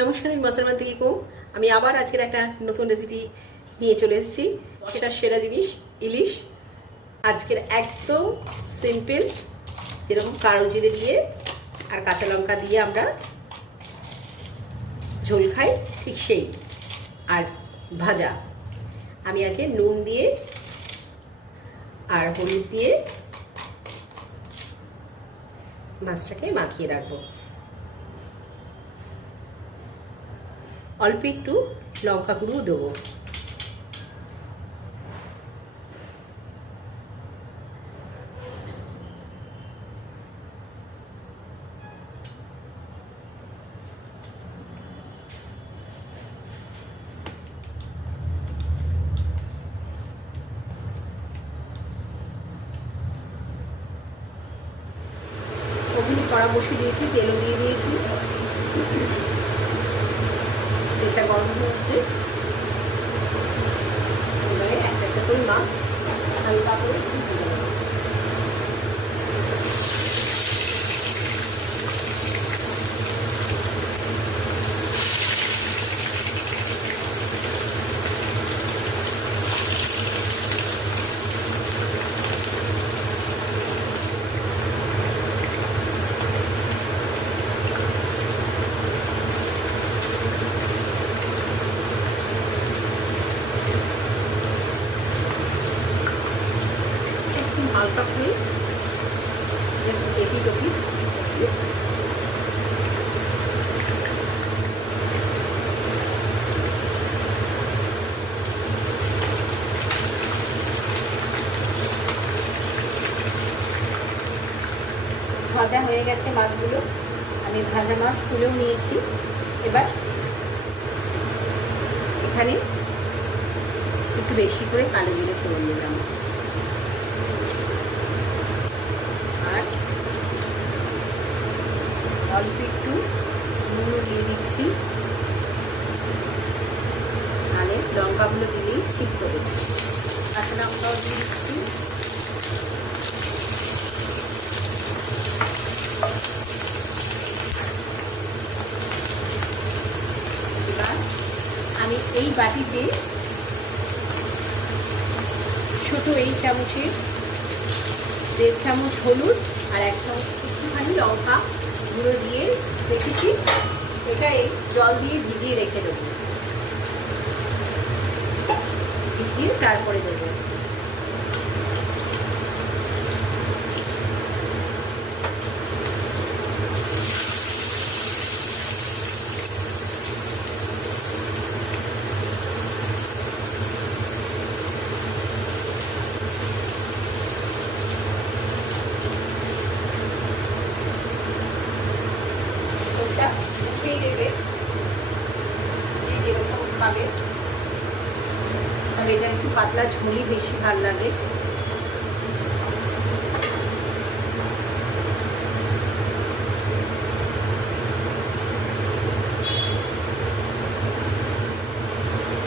নমস্কার, আমি মুসলমান থেকে কম। আমি আবার আজকের একটা নতুন রেসিপি নিয়ে চলে এসেছি। সেটা সেরা জিনিস ইলিশ। আজকের একদম সিম্পল, যেরকম কালো জিরে দিয়ে আর কাঁচা লঙ্কা দিয়ে আমরা ঝোল খাই, ঠিক সেই। আর ভাজা আমি আগে নুন দিয়ে আর হলুদ দিয়ে মাছটাকে মাখিয়ে রাখবো। অল্প একটু লঙ্কা গুঁড়ো দেবো। ওভেনে কড়া বসিয়ে দিয়েছি, তেলও দিয়ে দিয়েছি। তেলটা গরম হয়ে এসছে। এবারে একটা একটা করে মাছ হালকা করে দিয়ে দেবো। হালকা করে এপিট ওপিট ভাজা হয়ে গেছে মাছগুলো। আমি ভাজা মাছ তুলেও নিয়েছি। এবার এখানে একটু বেশি করে কালো জিরে ফোড়ন দিলাম, আর অল্প একটু নুনও দিয়ে দিচ্ছি। নাহলে লঙ্কাগুলো দিলেই ছিটকে দেবে। কাঁচা লঙ্কাও দিয়ে দিচ্ছি। এবার আমি এই বাটিতে ছোট এই চামচে 1.5 চামচ হলুদ আর 1 চামচ একটুখানি লঙ্কা গুঁড়ো দিয়ে রেখেছি। এটা এই জল দিয়ে ভিজিয়ে রেখে দেবো। ভিজিয়ে তারপরে দেবো। উঠিয়ে দেবে যেরকম পাবে। তবে এটা একটু পাতলা ঝোলই বেশি ভালো লাগে।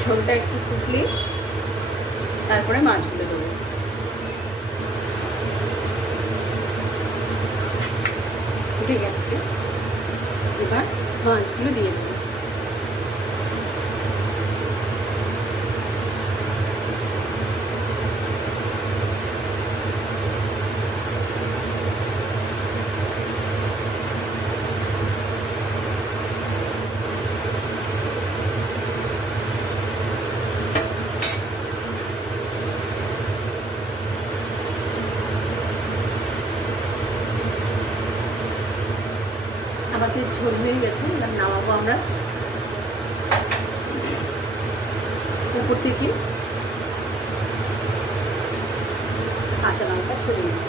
ঝোলটা একটু ফুটলে তারপরে মাছগুলো দেবো। ফুটে গেছে, এবার মাছগুলো দিয়ে দেবো। আমাদের ঝোল হয়ে গেছে, এবার নামাবো আমরা। উপর থেকে কাঁচা লঙ্কা ছড়িয়ে দিই।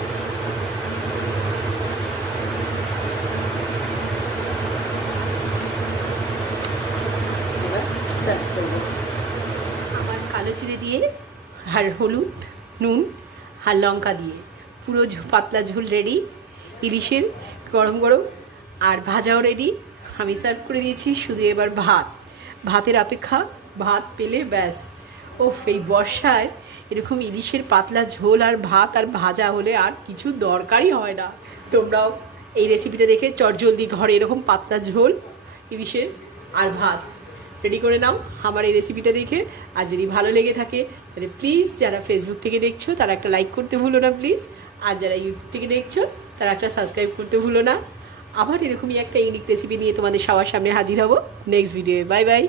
এবার সার্ভ করবো। আমার কালো জিরে দিয়ে আর হলুদ, নুন আর লঙ্কা দিয়ে পুরো পাতলা ঝোল রেডি। ইলিশের গরম গরম আর ভাজাও রেডি। আমি সার্ভ করে দিয়েছি। শুধু এবার ভাতের অপেক্ষা। ভাত পেলে ব্যাস। এই বর্ষায় এরকম ইলিশের পাতলা ঝোল আর ভাত আর ভাজা হলে আর কিছু দরকারই হয় না। তোমরাও এই রেসিপিটা দেখে চটজলদি ঘরে এরকম পাতলা ঝোল ইলিশের আর ভাত রেডি করে নাও আমার এই রেসিপিটা দেখে। আর যদি ভালো লেগে থাকে তাহলে প্লিজ যারা ফেসবুক থেকে দেখছো তারা একটা লাইক করতে ভুলো না প্লিজ। আর যারা ইউটিউব থেকে দেখছো তারা একটা সাবস্ক্রাইব করতে ভুলো না। আবার এরকমই একটা ইউনিক রেসিপি নিয়ে তোমাদের সবার সামনে হাজির হব নেক্সট ভিডিওয়ে। Bye bye.